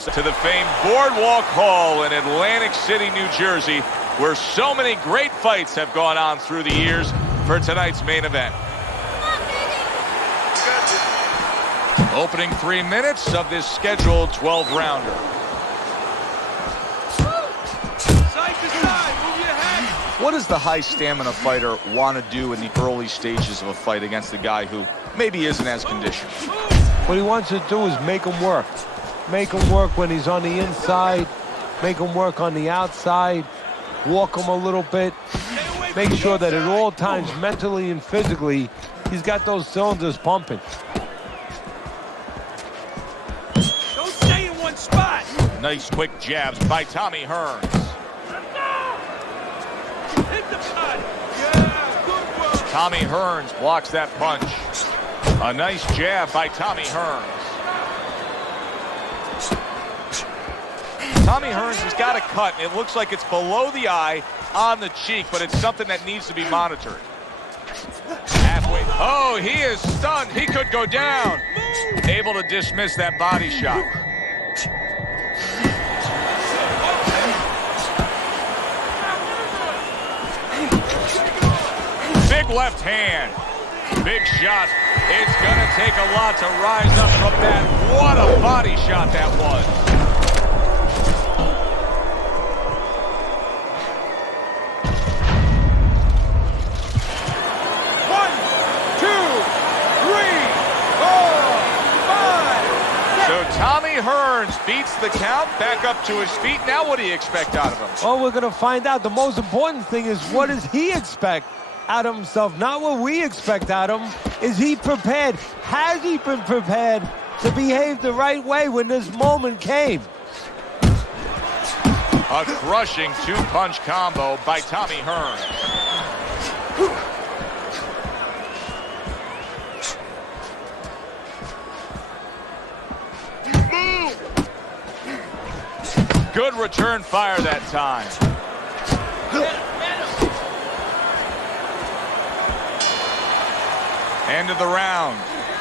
To the famed Boardwalk Hall in Atlantic City, New Jersey, where so many great fights have gone on through the years for tonight's main event. Opening 3 minutes of this scheduled 12-rounder. What does the high stamina fighter want to do in the early stages of a fight against a guy who maybe isn't as conditioned? What he wants to do is make him work. Make him work when he's on the inside. Make him work on the outside. Walk him a little bit. Make sure that at all times, mentally and physically, he's got those cylinders pumping. Don't stay in one spot. Nice quick jabs by Tommy Hearns. Hit the body. Yeah, good work. Tommy Hearns blocks that punch. A nice jab by Tommy Hearns. Tommy Hearns has got a cut, and it looks like it's below the eye on the cheek, but it's something that needs to be monitored. Halfway. Oh, he is stunned. He could go down. Able to dismiss that body shot. Big left hand. Big shot. It's going to take a lot to rise up from that. What a body shot that was. Tommy Hearns beats the count, back up to his feet. Now what do you expect out of him? Well, we're going to find out. The most important thing is, what does he expect out of himself? Not what we expect out of him. Is he prepared? Has he been prepared to behave the right way when this moment came? A crushing two-punch combo by Tommy Hearns. Good return fire that time. End of the round.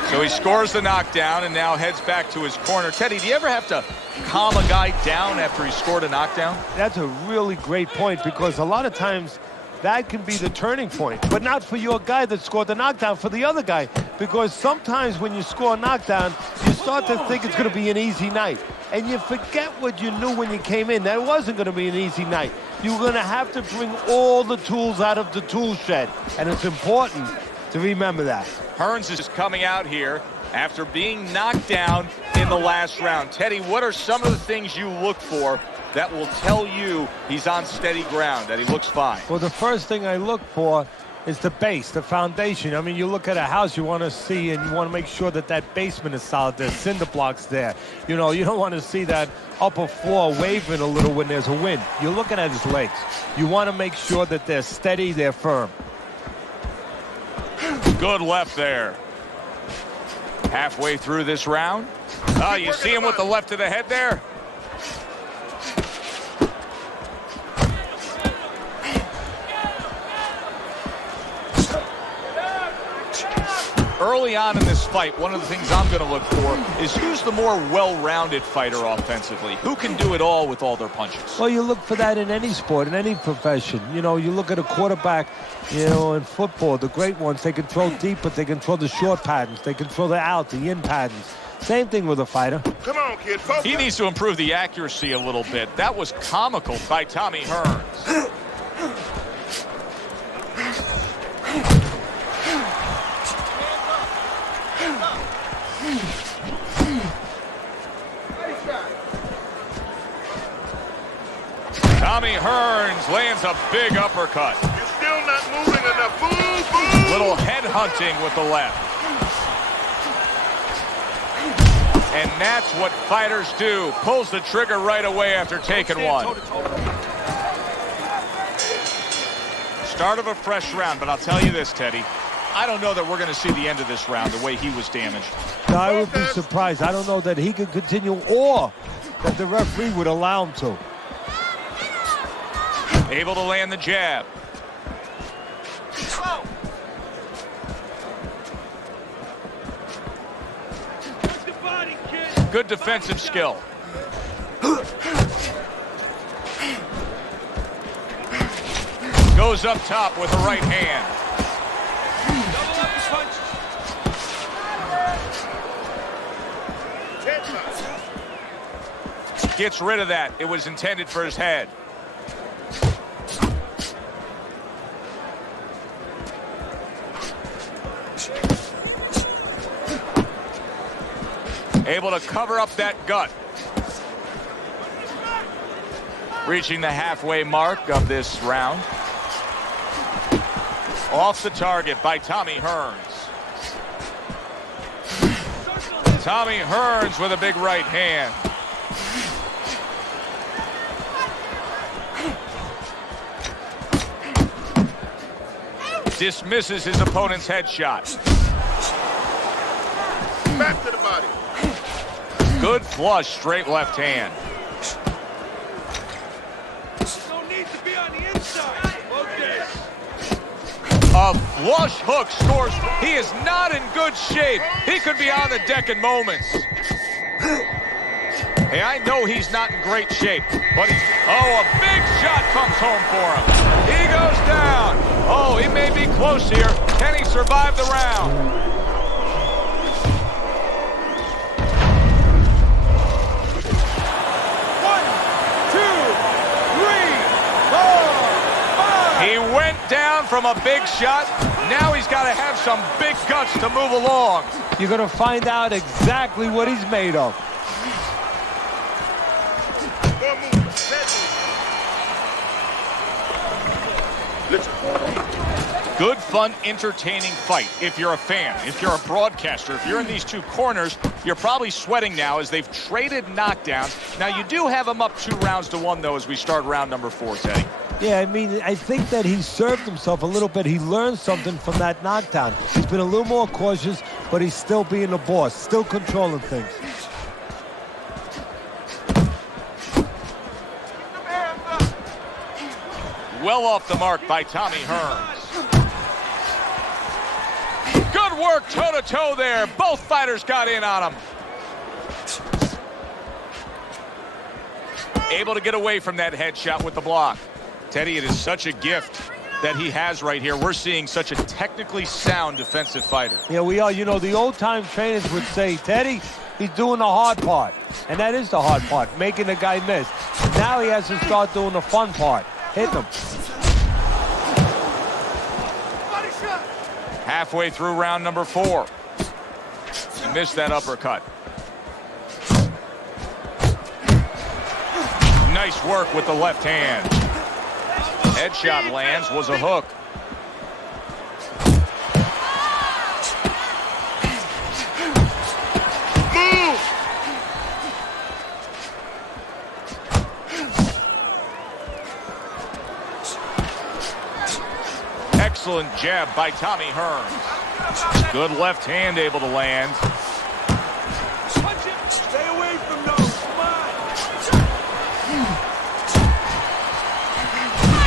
So he scores the knockdown and now heads back to his corner. Teddy, do you ever have to calm a guy down after he scored a knockdown? That's a really great point, because a lot of times that can be the turning point, but not for your guy that scored the knockdown, for the other guy. Because sometimes when you score a knockdown, you start to think it's going to be an easy night. And you forget what you knew when you came in. That wasn't going to be an easy night. You're going to have to bring all the tools out of the tool shed. And it's important to remember that. Hearns is coming out here after being knocked down in the last round. Teddy, what are some of the things you look for that will tell you he's on steady ground, that he looks fine? Well, the first thing I look for is the base, the foundation. I mean, you look at a house, you want to see, and you want to make sure that that basement is solid. There's cinder blocks there. You know, you don't want to see that upper floor waving a little when there's a wind. You're looking at his legs. You want to make sure that they're steady, they're firm. Good left there. Halfway through this round. Oh, you see him with the left to the head there? Early on in this fight, one of the things I'm going to look for is who's the more well-rounded fighter offensively. Who can do it all with all their punches? Well, you look for that in any sport, in any profession. You know, you look at a quarterback, you know, in football, the great ones, they can throw deep, but they can throw the short patterns. They can throw the out, the in patterns. Same thing with a fighter. Come on, kid. Focus. He needs to improve the accuracy a little bit. That was comical by Tommy Hearns. Tommy Hearns lands a big uppercut. You're still not moving enough. Move. Little head hunting with the left. And that's what fighters do. Pulls the trigger right away after taking one. Start of a fresh round, but I'll tell you this, Teddy. I don't know that we're going to see the end of this round the way he was damaged. I would be surprised. I don't know that he could continue or that the referee would allow him to. Able to land the jab. Good defensive skill. Goes up top with the right hand. Double up the punches. Gets rid of that. It was intended for his head. Able to cover up that gut. Reaching the halfway mark of this round. Off the target by Tommy Hearns. Tommy Hearns with a big right hand. Dismisses his opponent's headshot. Back to the body. Good flush, straight left hand. No need to be on the inside. Okay. A flush hook scores. He is not in good shape. He could be on the deck in moments. Hey, I know he's not in great shape, but he's... Oh, a big shot comes home for him. He goes down. Oh, he may be close here. Can he survive the round? 1, 2, 3, 4, 5. He went down from a big shot. Now he's got to have some big guts to move along. You're going to find out exactly what he's made of. One move. Listen. Good, fun, entertaining fight if you're a fan, if you're a broadcaster, if you're in these two corners, you're probably sweating now as they've traded knockdowns. Now, you do have them up 2-1, though, as we start round number 4, Teddy. Yeah, I mean, I think that he served himself a little bit. He learned something from that knockdown. He's been a little more cautious, but he's still being a boss, still controlling things. Well off the mark by Tommy Hearns. Good work toe-to-toe there. Both fighters got in on him. Able to get away from that headshot with the block. Teddy, it is such a gift that he has right here. We're seeing such a technically sound defensive fighter. Yeah, we are. You know, the old-time trainers would say, Teddy, he's doing the hard part. And that is the hard part, making the guy miss. Now he has to start doing the fun part, hitting him. Halfway through round number 4. He missed that uppercut. Nice work with the left hand. Headshot lands, was a hook. Excellent jab by Tommy Hearns. Good left hand able to land. Punch it. Stay away from those. Come on.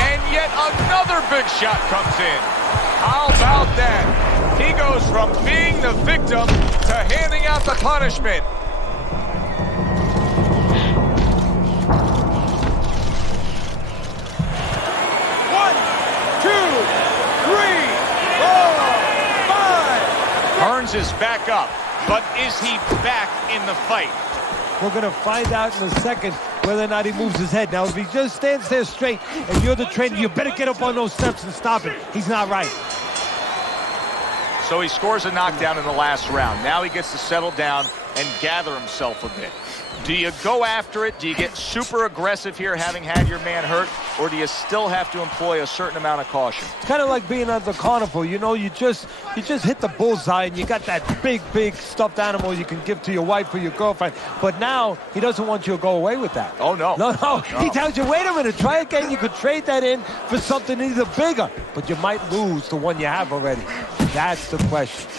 And yet another big shot comes in. How about that? He goes from being the victim to handing out the punishment. Hearns is back up, but is he back in the fight? We're going to find out in a second whether or not he moves his head. Now, if he just stands there straight and you're the trainer, you better get up on those steps and stop it. He's not right. So he scores a knockdown in the last round. Now he gets to settle down and gather himself a bit. Do you go after it? Do you get super aggressive here, having had your man hurt? Or do you still have to employ a certain amount of caution? It's kind of like being at the carnival. You know, you just hit the bullseye and you got that big stuffed animal you can give to your wife or your girlfriend. But now he doesn't want you to go away with that. Oh, no. No. He tells you, wait a minute, try again. You could trade that in for something either bigger. But you might lose the one you have already. That's the question.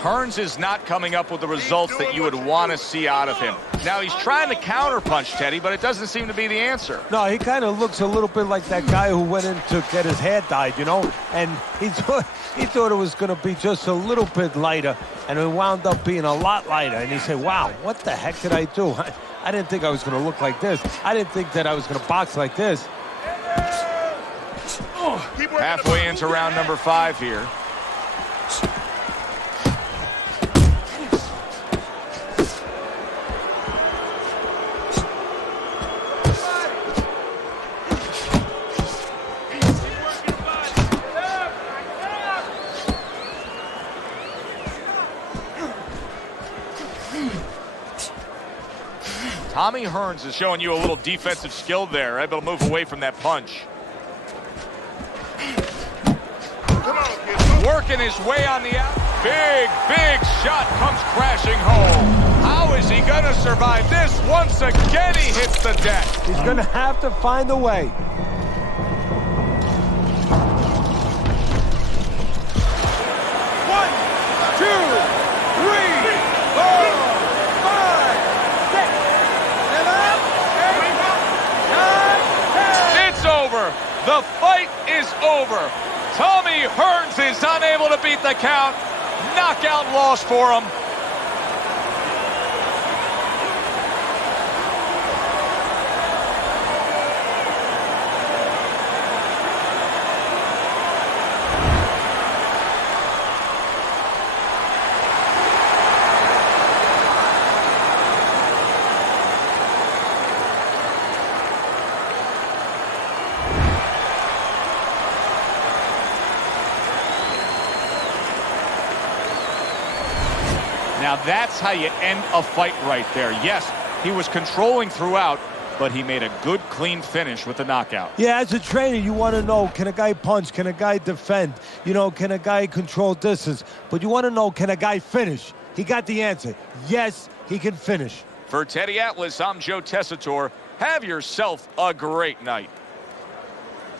Hearns is not coming up with the results that you would want to see out of him. Now, he's trying to counterpunch, Teddy, but it doesn't seem to be the answer. No, he kind of looks a little bit like that guy who went in to get his hair dyed, you know? And he thought it was going to be just a little bit lighter, and it wound up being a lot lighter. And he said, wow, what the heck did I do? I didn't think I was going to look like this. I didn't think that I was going to box like this. Keep working Halfway the into round number 5 here. Tommy Hearns is showing you a little defensive skill there, able to move away from that punch. Come on, kid. Working his way on the out. Big shot comes crashing home. How is he going to survive this? Once again, he hits the deck. He's going to have to find a way. The fight is over. Tommy Hearns is unable to beat the count. Knockout loss for him. Now that's how you end a fight right there. Yes, he was controlling throughout, but he made a good, clean finish with the knockout. Yeah, as a trainer, you want to know, can a guy punch? Can a guy defend? You know, can a guy control distance? But you want to know, can a guy finish? He got the answer. Yes, he can finish. For Teddy Atlas, I'm Joe Tessitore. Have yourself a great night.